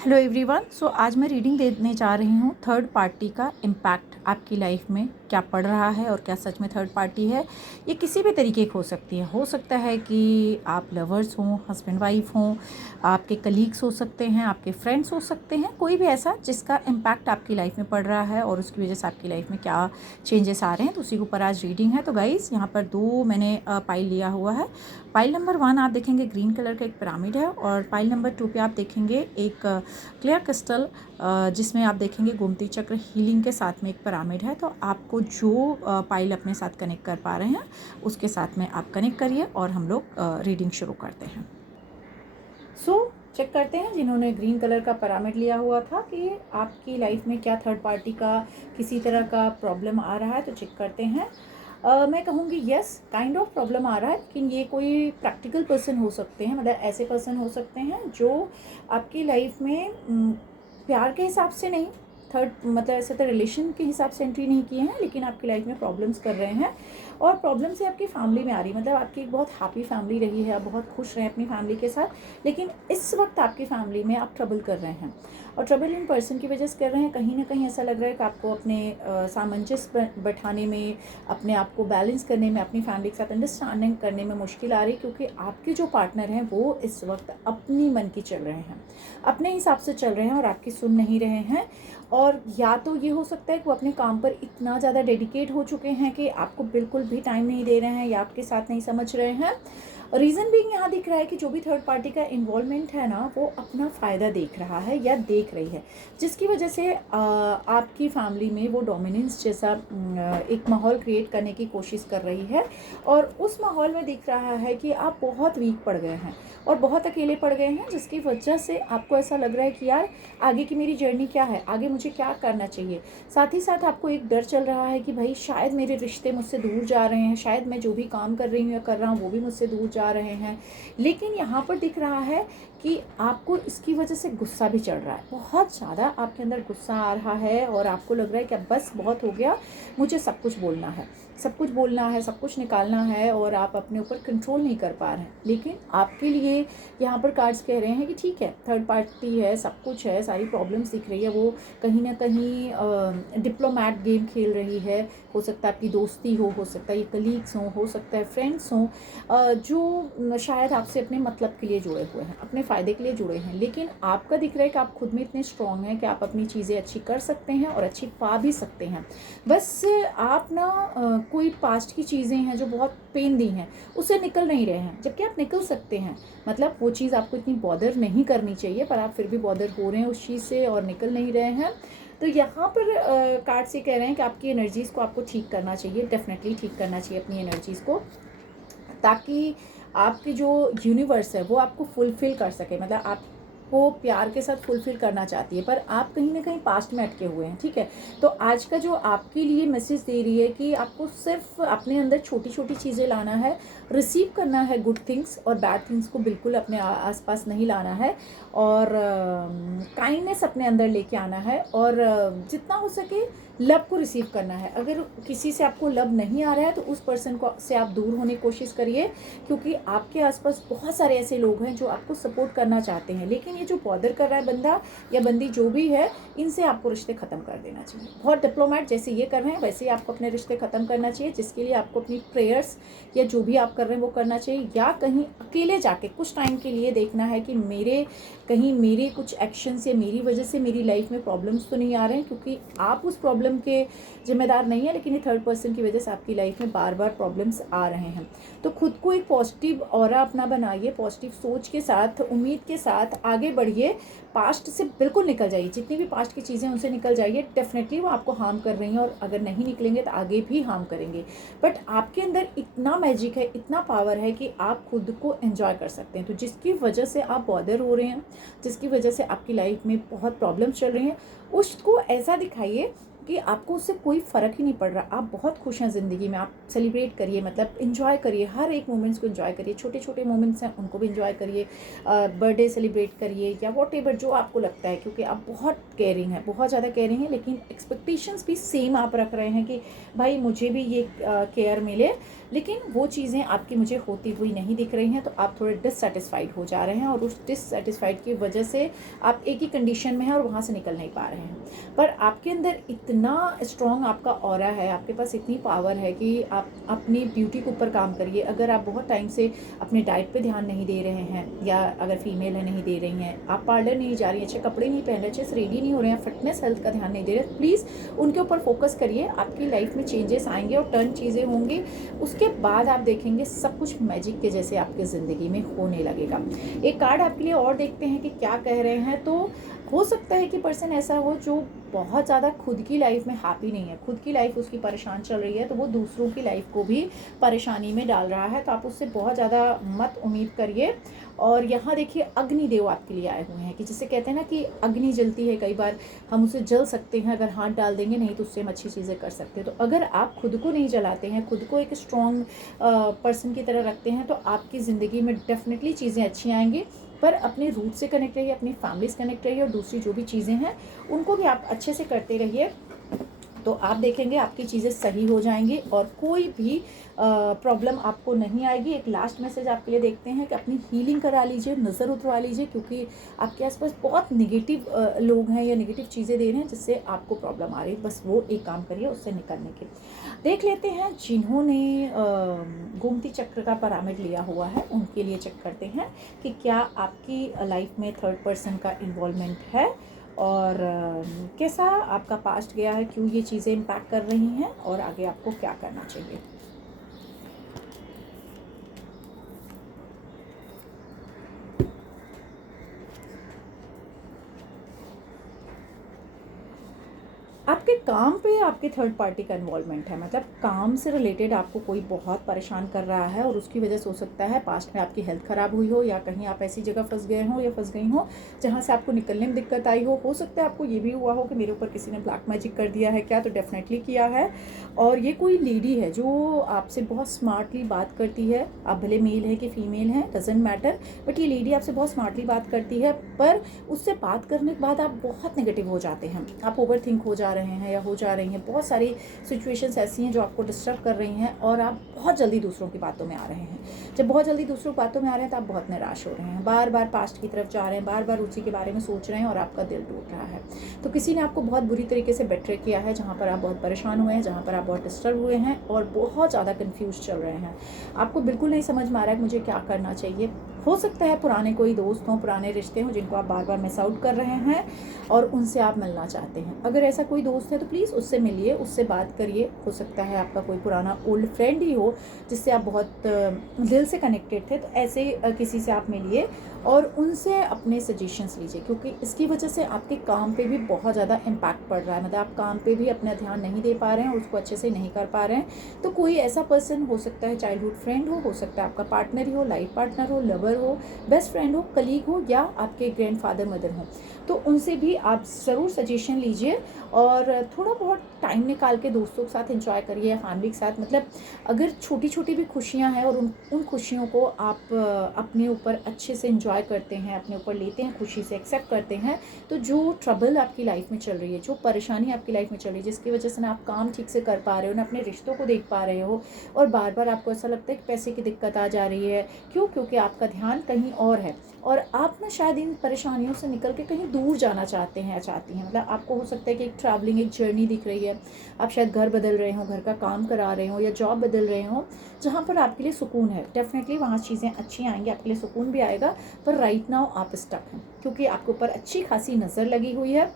Hello everyone. आज मैं reading देने जा रही हूँ थर्ड पार्टी का इम्पैक्ट आपकी लाइफ में क्या पड़ रहा है और क्या सच में थर्ड पार्टी है। ये किसी भी तरीके की हो सकती है। हो सकता है कि आप लवर्स हों, हस्बैंड वाइफ हों, आपके कलीग्स हो सकते हैं, आपके फ्रेंड्स हो सकते हैं, कोई भी ऐसा जिसका इम्पैक्ट आपकी लाइफ में पड़ रहा है और उसकी वजह से आपकी लाइफ में क्या चेंजेस आ रहे हैं, तो उसी के ऊपर आज रीडिंग है। तो गाइज़ यहाँ पर दो मैंने पाइल लिया हुआ है। पाइल नंबर 1 आप देखेंगे ग्रीन कलर का एक पिरामिड है और पाइल नंबर 2 पे आप देखेंगे एक क्लियर क्रिस्टल जिसमें आप देखेंगे गोमती चक्र हीलिंग के साथ में एक पिरामिड है। तो आपको जो पाइल अपने साथ कनेक्ट कर पा रहे हैं उसके साथ में आप कनेक्ट करिए और हम लोग रीडिंग शुरू करते हैं। चेक करते हैं जिन्होंने ग्रीन कलर का पिरामिड लिया हुआ था कि आपकी लाइफ में क्या थर्ड पार्टी का किसी तरह का प्रॉब्लम आ रहा है। तो चेक करते हैं। मैं कहूँगी यस, काइंड ऑफ प्रॉब्लम आ रहा है, लेकिन ये कोई प्रैक्टिकल पर्सन हो सकते हैं, मतलब ऐसे पर्सन हो सकते हैं जो आपकी लाइफ में प्यार के हिसाब से नहीं, थर्ड मतलब ऐसे तो रिलेशन के हिसाब से एंट्री नहीं किए हैं, लेकिन आपकी लाइफ में प्रॉब्लम्स कर रहे हैं और प्रॉब्लम से आपकी फैमिली में आ रही है। मतलब आपकी एक बहुत हैप्पी फैमिली रही है, आप बहुत खुश रहे अपनी फैमिली के साथ, लेकिन इस वक्त आपकी फैमिली में आप ट्रबल कर रहे हैं और ट्रबल इन पर्सन की वजह से कर रहे हैं। कहीं ना कहीं ऐसा लग रहा है कि आपको अपने सामंजस्य बैठाने में, अपने आप को बैलेंस करने में, अपनी फैमिली के साथ अंडरस्टैंडिंग करने में मुश्किल आ रही है, क्योंकि आपके जो पार्टनर हैं वो इस वक्त अपनी मन की चल रहे हैं, अपने हिसाब से चल रहे हैं और आपकी सुन नहीं रहे हैं। और या तो ये हो सकता है कि वो अपने काम पर इतना ज़्यादा डेडिकेट हो चुके हैं कि आपको बिल्कुल भी टाइम नहीं दे रहे हैं या आपके साथ नहीं समझ रहे हैं। रीज़न भी यहाँ दिख रहा है कि जो भी थर्ड पार्टी का इन्वॉल्वमेंट है ना, वो अपना फ़ायदा देख रहा है या देख रही है, जिसकी वजह से आपकी फैमिली में वो डोमिनेंस जैसा एक माहौल क्रिएट करने की कोशिश कर रही है। और उस माहौल में दिख रहा है कि आप बहुत वीक पड़ गए हैं और बहुत अकेले पड़ गए हैं, जिसकी वजह से आपको ऐसा लग रहा है कि यार आगे की मेरी जर्नी क्या है, आगे मुझे क्या करना चाहिए। साथ ही साथ आपको एक डर चल रहा है कि भाई शायद मेरे रिश्ते मुझसे दूर जा रहे हैं, शायद मैं जो भी काम कर रही हूँ या कर रहा हूँ वो भी मुझसे दूर जा रहे हैं। लेकिन यहाँ पर दिख रहा है कि आपको इसकी वजह से गुस्सा भी चढ़ रहा है, बहुत ज़्यादा आपके अंदर गुस्सा आ रहा है और आपको लग रहा है कि अब बस बहुत हो गया, मुझे सब कुछ बोलना है, सब कुछ बोलना है, सब कुछ निकालना है और आप अपने ऊपर कंट्रोल नहीं कर पा रहे हैं। लेकिन आपके लिए यहाँ पर कार्ड्स कह रहे हैं कि ठीक है, थर्ड पार्टी है, सब कुछ है, सारी प्रॉब्लम्स दिख रही है, वो कहीं ना कहीं डिप्लोमैट गेम खेल रही है। हो सकता है आपकी दोस्ती हो सकता है ये कलीग्स हो सकता है फ्रेंड्स हों, जो शायद आपसे अपने मतलब के लिए जुड़े हुए हैं, अपने फ़ायदे के लिए जुड़े हैं। लेकिन आपका दिख रहा है कि आप खुद में इतने स्ट्रॉन्ग हैं कि आप अपनी चीज़ें अच्छी कर सकते हैं और अच्छी पा भी सकते हैं। बस आप ना कोई पास्ट की चीज़ें हैं जो बहुत पेन दी हैं, उससे निकल नहीं रहे हैं, जबकि आप निकल सकते हैं। मतलब वो चीज़ आपको इतनी बॉदर नहीं करनी चाहिए, पर आप फिर भी बॉदर हो रहे हैं उस चीज़ से और निकल नहीं रहे हैं। तो यहाँ पर कार्ड से कह रहे हैं कि आपकी एनर्जीज़ को आपको ठीक करना चाहिए, डेफिनेटली ठीक करना चाहिए अपनी एनर्जीज़ को, ताकि आपकी जो यूनिवर्स है वो आपको फुलफ़िल कर सके। मतलब आपको प्यार के साथ फुलफ़िल करना चाहती है, पर आप कहीं ना कहीं पास्ट में अटके हुए हैं। ठीक है, तो आज का जो आपके लिए मैसेज दे रही है कि आपको सिर्फ अपने अंदर छोटी छोटी चीज़ें लाना है, रिसीव करना है गुड थिंग्स, और बैड थिंग्स को बिल्कुल अपने आसपास नहीं लाना है, और काइंडनेस अपने अंदर लेके आना है, और जितना हो सके लव को रिसीव करना है। अगर किसी से आपको लव नहीं आ रहा है तो उस पर्सन को से आप दूर होने की कोशिश करिए, क्योंकि आपके आसपास बहुत सारे ऐसे लोग हैं जो आपको सपोर्ट करना चाहते हैं। लेकिन ये जो बॉदर कर रहा है बंदा या बंदी जो भी है, इनसे आपको रिश्ते ख़त्म कर देना चाहिए। बहुत डिप्लोमेट जैसे ये कर रहे हैं वैसे ही आपको अपने रिश्ते ख़त्म करना चाहिए, जिसके लिए आपको अपनी प्रेयर्स या जो भी आप कर रहे हैं वो करना चाहिए, या कहीं अकेले जाके कुछ टाइम के लिए देखना है कि मेरे कुछ एक्शंस या मेरी वजह से मेरी लाइफ में प्रॉब्लम्स तो नहीं आ रहे हैं, क्योंकि आप उस प्रॉब्लम के जिम्मेदार नहीं है, लेकिन ये थर्ड पर्सन की वजह से आपकी लाइफ में बार बार प्रॉब्लम्स आ रहे हैं। तो खुद को एक पॉजिटिव ऑरा अपना बनाइए, पॉजिटिव सोच के साथ, उम्मीद के साथ आगे बढ़िए, पास्ट से बिल्कुल निकल जाइए, जितनी भी पास्ट की चीज़ें उनसे निकल जाइए। डेफिनेटली वो आपको हार्म कर रही हैं और अगर नहीं निकलेंगे तो आगे भी हार्म करेंगे, बट आपके अंदर इतना मैजिक है, इतना पावर है कि आप खुद को एंजॉय कर सकते हैं। तो जिसकी वजह से आप बॉदर हो रहे हैं, जिसकी वजह से आपकी लाइफ में बहुत प्रॉब्लम्स चल रही हैं, उसको ऐसा दिखाइए कि आपको उससे कोई फ़र्क ही नहीं पड़ रहा। आप बहुत खुश हैं ज़िंदगी में, आप सेलिब्रेट करिए, मतलब एंजॉय करिए, हर एक मोमेंट्स को एंजॉय करिए। छोटे छोटे मोमेंट्स हैं उनको भी एंजॉय करिए, बर्थडे सेलिब्रेट करिए या वॉटेवर जो आपको लगता है, क्योंकि आप बहुत केयरिंग हैं, बहुत ज़्यादा केयरिंग हैं। लेकिन एक्सपेक्टेशंस भी सेम आप रख रहे हैं कि भाई मुझे भी ये केयर मिले, लेकिन वो चीज़ें आपकी मुझे होती हुई नहीं दिख रही हैं। तो आप थोड़े डिससेटिस्फाइड हो जा रहे हैं और उस डिससेटिस्फाइड की वजह से आप एक ही कंडीशन में हैं और वहाँ से निकल नहीं पा रहे हैं। पर आपके अंदर इतना स्ट्रॉन्ग आपका ऑरा है, आपके पास इतनी पावर है कि आप अपनी ब्यूटी के ऊपर काम करिए। अगर आप बहुत टाइम से अपने डाइट पे ध्यान नहीं दे रहे हैं, या अगर फीमेल है नहीं दे रही हैं, आप पार्लर नहीं जा रही हैं, अच्छे कपड़े नहीं पहन रहे, अच्छे से रेडी नहीं हो रहे हैं, फिटनेस हेल्थ का ध्यान नहीं दे रहे, प्लीज़ उनके ऊपर फोकस करिए। आपकी लाइफ में चेंजेस आएंगे और टर्न चीज़ें होंगी। उसके बाद आप देखेंगे सब कुछ मैजिक के जैसे आपकी ज़िंदगी में होने लगेगा। एक कार्ड आपके लिए और देखते हैं कि क्या कह रहे हैं। तो हो सकता है कि पर्सन ऐसा हो जो बहुत ज़्यादा खुद की लाइफ में हैप्पी नहीं है, खुद की लाइफ उसकी परेशान चल रही है, तो वो दूसरों की लाइफ को भी परेशानी में डाल रहा है। तो आप उससे बहुत ज़्यादा मत उम्मीद करिए। और यहाँ देखिए अग्निदेव आपके लिए आए हुए हैं, कि जिसे कहते हैं ना कि अग्नि जलती है, कई बार हम उसे जल सकते हैं अगर हाथ डाल देंगे, नहीं तो उससे हम अच्छी चीज़ें कर सकते हैं। तो अगर आप खुद को नहीं जलाते हैं, खुद को एक स्ट्रॉन्ग पर्सन की तरह रखते हैं, तो आपकी ज़िंदगी में डेफिनेटली चीज़ें अच्छी आएंगी। पर अपने रूट से कनेक्ट रहिए, अपनी फैमिली से कनेक्ट रहिए, और दूसरी जो भी चीज़ें हैं उनको भी आप अच्छे से करते रहिए। तो आप देखेंगे आपकी चीज़ें सही हो जाएंगी और कोई भी प्रॉब्लम आपको नहीं आएगी। एक लास्ट मैसेज आपके लिए देखते हैं कि अपनी हीलिंग करा लीजिए, नज़र उतरवा लीजिए, क्योंकि आपके आसपास बहुत नेगेटिव लोग हैं या नेगेटिव चीज़ें दे रहे हैं जिससे आपको प्रॉब्लम आ रही है। बस वो एक काम करिए उससे निकलने के। देख लेते हैं जिन्होंने गोमती चक्र का पिरामिड लिया हुआ है उनके लिए चेक करते हैं कि क्या आपकी लाइफ में थर्ड पर्सन का इन्वॉल्वमेंट है, और कैसा आपका पास्ट गया है, क्यों ये चीज़ें इम्पैक्ट कर रही हैं, और आगे आपको क्या करना चाहिए। आपके काम पे आपके थर्ड पार्टी का इन्वॉल्वमेंट है, मतलब काम से रिलेटेड आपको कोई बहुत परेशान कर रहा है, और उसकी वजह से हो सकता है पास्ट में आपकी हेल्थ ख़राब हुई हो, या कहीं आप ऐसी जगह फंस गए हो या फंस गई हो जहाँ से आपको निकलने में दिक्कत आई हो सकता है आपको ये भी हुआ हो कि मेरे ऊपर किसी ने ब्लैक मैजिक कर दिया है क्या, तो डेफिनेटली किया है। और ये कोई लेडी है जो आपसे बहुत स्मार्टली बात करती है, आप भले मेल है कि फीमेल है डजेंट मैटर, बट ये लेडी आपसे बहुत स्मार्टली बात करती है। पर उससे बात करने के बाद आप बहुत नेगेटिव हो जाते हैं, आप ओवर थिंक हो जा रहे हैं या हो जा रही हैं, बहुत सारी सिचुएशंस ऐसी हैं जो आपको डिस्टर्ब कर रही हैं, और आप बहुत जल्दी दूसरों की बातों में आ रहे हैं। जब बहुत जल्दी दूसरों की बातों में आ रहे हैं तो आप बहुत निराश हो रहे हैं, बार बार पास्ट की तरफ जा रहे हैं, बार बार उसी के बारे में सोच रहे हैं और आपका दिल टूट रहा है। तो किसी ने आपको बहुत बुरी तरीके से बेट्रे किया है, जहाँ पर आप बहुत परेशान हुए हैं, जहाँ पर आप बहुत डिस्टर्ब हुए हैं और बहुत ज़्यादा कन्फ्यूज चल रहे हैं। आपको बिल्कुल नहीं समझ में आ रहा है कि मुझे क्या करना चाहिए। हो सकता है पुराने कोई दोस्त हों, पुराने रिश्ते हों जिनको आप बार बार मिस आउट कर रहे हैं और उनसे आप मिलना चाहते हैं। अगर ऐसा कोई दोस्त है तो प्लीज़ उससे मिलिए, उससे बात करिए। हो सकता है आपका कोई पुराना ओल्ड फ्रेंड ही हो जिससे आप बहुत दिल से कनेक्टेड थे, तो ऐसे किसी से आप मिलिए और उनसे अपने सजेशंस लीजिए, क्योंकि इसकी वजह से आपके काम पे भी बहुत ज़्यादा इम्पैक्ट पड़ रहा है। मतलब आप काम पे भी अपना ध्यान नहीं दे पा रहे हैं, उसको अच्छे से नहीं कर पा रहे हैं। तो कोई ऐसा पर्सन हो सकता है, चाइल्डहुड फ्रेंड हो सकता है आपका पार्टनर ही हो, लाइफ पार्टनर हो, लवर हो, बेस्ट फ्रेंड हो, कलीग हो, या आपके ग्रैंडफादर मदर हो, तो उनसे भी आप ज़रूर सजेशन लीजिए। और थोड़ा बहुत टाइम निकाल के दोस्तों के साथ एंजॉय करिए, फैमिली के साथ। मतलब अगर छोटी छोटी भी खुशियां हैं और उन खुशियों को आप अपने ऊपर अच्छे से एंजॉय करते हैं, अपने ऊपर लेते हैं, खुशी से एक्सेप्ट करते हैं, तो जो ट्रबल आपकी लाइफ में चल रही है, जो परेशानी आपकी लाइफ में चल रही है, जिसकी वजह से ना आप काम ठीक से कर पा रहे हो, ना अपने रिश्तों को देख पा रहे हो, और बार बार आपको ऐसा लगता है कि पैसे की दिक्कत आ जा रही है, क्योंकि आपका ध्यान कहीं और है, और आप ना शायद इन परेशानियों से निकल के कहीं दूर जाना चाहते हैं या चाहती हैं। मतलब आपको हो सकता है कि एक ट्रैवलिंग, एक जर्नी दिख रही है, आप शायद घर बदल रहे हो, घर का काम करा रहे हो, या जॉब बदल रहे हो जहाँ पर आपके लिए सुकून है। डेफिनेटली वहाँ चीज़ें अच्छी आएंगी, आपके लिए सुकून भी आएगा। पर राइट नाउ आप स्टक हैं, क्योंकि आपके ऊपर अच्छी खासी नज़र लगी हुई है।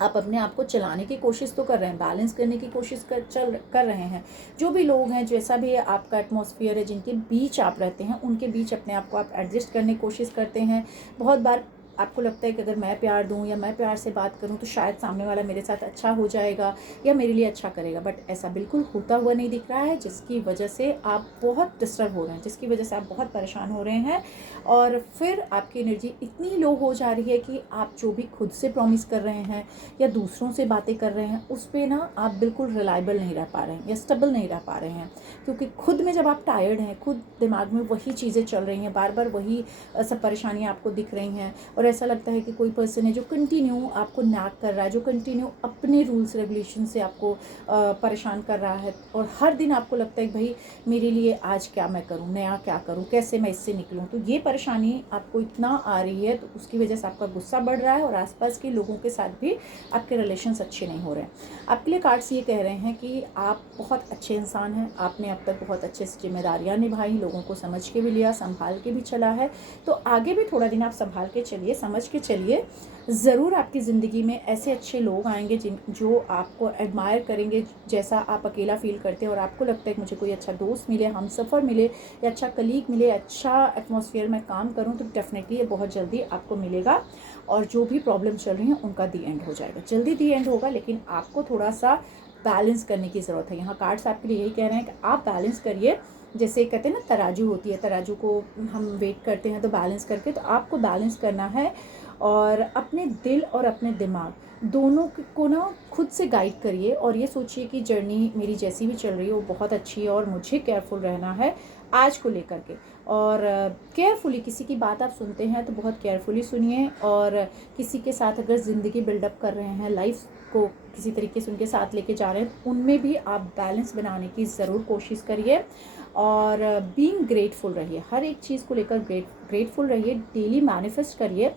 आप अपने आप को चलाने की कोशिश तो कर रहे हैं, बैलेंस करने की कोशिश कर रहे हैं। जो भी लोग हैं, जैसा भी आपका एटमॉस्फेयर है, जिनके बीच आप रहते हैं, उनके बीच अपने आप को आप एडजस्ट करने की कोशिश करते हैं। बहुत बार आपको लगता है कि अगर मैं प्यार दूँ या मैं प्यार से बात करूँ तो शायद सामने वाला मेरे साथ अच्छा हो जाएगा या मेरे लिए अच्छा करेगा, बट ऐसा बिल्कुल होता हुआ नहीं दिख रहा है, जिसकी वजह से आप बहुत डिस्टर्ब हो रहे हैं, जिसकी वजह से आप बहुत परेशान हो रहे हैं। और फिर आपकी एनर्जी इतनी लो हो जा रही है कि आप जो भी खुद से प्रॉमिस कर रहे हैं या दूसरों से बातें कर रहे हैं उस पर ना आप बिल्कुल रिलायबल नहीं रह पा रहे हैं या स्टेबल नहीं रह पा रहे हैं, क्योंकि खुद में जब आप टायर्ड हैं, खुद दिमाग में वही चीज़ें चल रही हैं, बार बार वही सब परेशानियां आपको दिख रही हैं, और ऐसा लगता है कि कोई पर्सन है जो कंटिन्यू आपको नैग कर रहा है, जो कंटिन्यू अपने रूल्स रेगुलेशन से आपको परेशान कर रहा है, और हर दिन आपको लगता है कि भाई मेरे लिए आज क्या मैं करूं, नया क्या करूं, कैसे मैं इससे निकलूं। तो ये परेशानी आपको इतना आ रही है तो उसकी वजह से आपका गुस्सा बढ़ रहा है और आसपास के लोगों के साथ भी आपके रिलेशंस अच्छे नहीं हो रहे हैं। आपके लिए कार्ड्स ये कह रहे हैं कि आप बहुत अच्छे इंसान हैं, आपने अब तक बहुत अच्छे से जिम्मेदारियाँ निभाई, लोगों को समझ के भी लिया, संभाल के भी चला है, तो आगे भी थोड़ा दिन आप संभाल के चलिए, समझ के चलिए। ज़रूर आपकी ज़िंदगी में ऐसे अच्छे लोग आएंगे जो आपको एडमायर करेंगे, जैसा आप अकेला फील करते हैं और आपको लगता है कि मुझे कोई अच्छा दोस्त मिले, हम सफ़र मिले या अच्छा कलीग मिले, अच्छा एटमॉस्फेयर में काम करूं, तो डेफिनेटली ये बहुत जल्दी आपको मिलेगा और जो भी प्रॉब्लम चल रही हैं उनका दी एंड हो जाएगा, जल्दी दी एंड होगा। लेकिन आपको थोड़ा सा बैलेंस करने की ज़रूरत है। यहाँ कार्ड्स आपके लिए यही कह रहे हैं कि आप बैलेंस करिए। जैसे कहते हैं ना तराजू होती है, तराजू को हम वेट करते हैं तो बैलेंस करके, तो आपको बैलेंस करना है और अपने दिल और अपने दिमाग दोनों को ना खुद से गाइड करिए और ये सोचिए कि जर्नी मेरी जैसी भी चल रही है वो बहुत अच्छी है और मुझे केयरफुल रहना है आज को लेकर के। और केयरफुली किसी की बात आप सुनते हैं तो बहुत केयरफुली सुनिए, और किसी के साथ अगर ज़िंदगी बिल्डअप कर रहे हैं, लाइफ को किसी तरीके से उनके साथ लेके जा रहे हैं, उनमें भी आप बैलेंस बनाने की ज़रूर कोशिश करिए। और बीइंग ग्रेटफुल रहिए, हर एक चीज़ को लेकर ग्रेटफुल रहिए। डेली मैनिफेस्ट करिए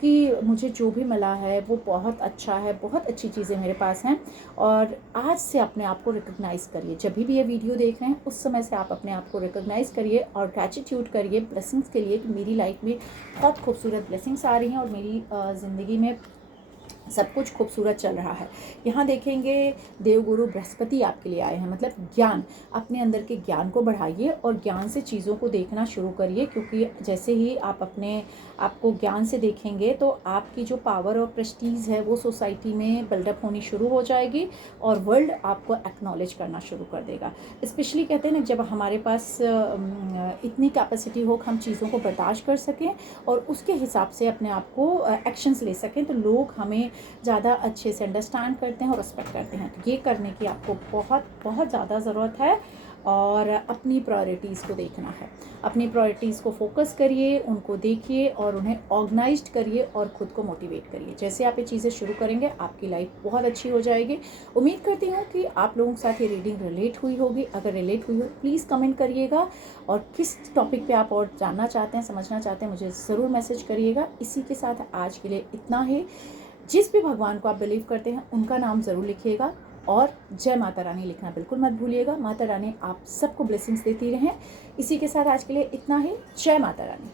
कि मुझे जो भी मिला है वो बहुत अच्छा है, बहुत अच्छी चीज़ें मेरे पास हैं। और आज से अपने आप को रिकग्नाइज़ करिए, जब भी ये वीडियो देख रहे हैं उस समय से आप अपने आप को रिकग्नाइज़ करिए और ग्रैटिट्यूड करिए ब्लेसिंग्स के लिए कि मेरी लाइफ में बहुत खूबसूरत ब्लेसिंग्स आ रही हैं और मेरी ज़िंदगी में सब कुछ खूबसूरत चल रहा है। यहाँ देखेंगे देवगुरु बृहस्पति आपके लिए आए हैं, मतलब ज्ञान, अपने अंदर के ज्ञान को बढ़ाइए और ज्ञान से चीज़ों को देखना शुरू करिए, क्योंकि जैसे ही आप अपने आपको ज्ञान से देखेंगे तो आपकी जो पावर और प्रेस्टीज है वो सोसाइटी में बिल्डअप होनी शुरू हो जाएगी और वर्ल्ड आपको एक्नॉलेज करना शुरू कर देगा। स्पेशली कहते हैं ना, जब हमारे पास इतनी कैपेसिटी हो कि हम चीज़ों को बर्दाश्त कर सकें और उसके हिसाब से अपने आप को एक्शंस ले सकें, तो लोग हमें ज़्यादा अच्छे से अंडरस्टैंड करते हैं और रिस्पेक्ट करते हैं। तो ये करने की आपको बहुत बहुत ज़्यादा ज़रूरत है और अपनी प्रायोरिटीज़ को देखना है। अपनी प्रायोरिटीज़ को फोकस करिए, उनको देखिए और उन्हें ऑर्गेनाइज्ड करिए और ख़ुद को मोटिवेट करिए। जैसे आप ये चीज़ें शुरू करेंगे आपकी लाइफ बहुत अच्छी हो जाएगी। उम्मीद करती हूँ कि आप लोगों के साथ ये रीडिंग रिलेट हुई होगी। अगर रिलेट हुई हो प्लीज़ कमेंट करिएगा और किस टॉपिक पे आप और जानना चाहते हैं, समझना चाहते हैं, मुझे ज़रूर मैसेज करिएगा। इसी के साथ आज के लिए इतना ही। जिस भी भगवान को आप बिलीव करते हैं उनका नाम ज़रूर लिखिएगा और जय माता रानी लिखना बिल्कुल मत भूलिएगा। माता रानी आप सबको ब्लेसिंग्स देती रहें। इसी के साथ आज के लिए इतना ही। जय माता रानी।